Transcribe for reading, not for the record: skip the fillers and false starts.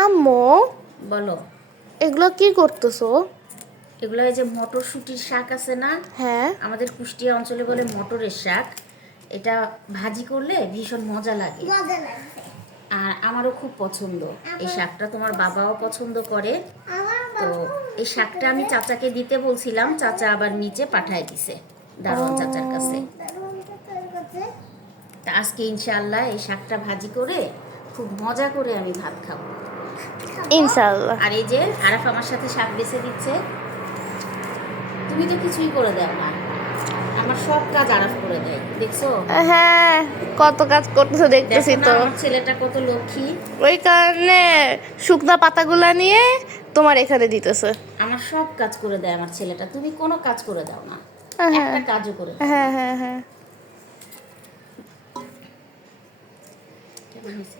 আম্মু, বলো। এগুলো কি করতেছো? এগুলো এই যে মটরশুঁটির শাক আছে না, হ্যাঁ। আমাদের কুষ্টিয়া অঞ্চলে বলে মটরের শাক। এটা ভাজি করলে ভীষণ মজা লাগে, আর আমারও খুব পছন্দ এই শাকটা। তোমার বাবাও পছন্দ করে। তো এই শাকটা আমি চাচাকে দিতে বলছিলাম, চাচা আবার নিচে পাঠায় দিছে দারোয়ান চাচার কাছে। তা আজকে ইনশাআল্লাহ এই শাকটা ভাজি করে খুব মজা করে আমি ভাত খাবো ইনশাআল্লাহ। আর এই যে আরাফ আমার সাথে শাক বেছে দিচ্ছে। তুমি তো কিছুই করে দাও না, আমার সব কাজ আরাফ করে দেয়, দেখছো? হ্যাঁ, কত কাজ করতেছো দেখতেছি দেখো না তো। আমার ছেলেটা কত লক্ষ্মী। ওই কারণে শুকনা পাতাগুলা নিয়ে তোমার এখানে দিতেছে। আমার সব কাজ করে দেয় আমার ছেলেটা, তুমি কোনো কাজ করে দাও না, হ্যাঁ একটা কাজও করে দাও না। হ্যাঁ হ্যাঁ হ্যাঁ। কেমন হয়েছে?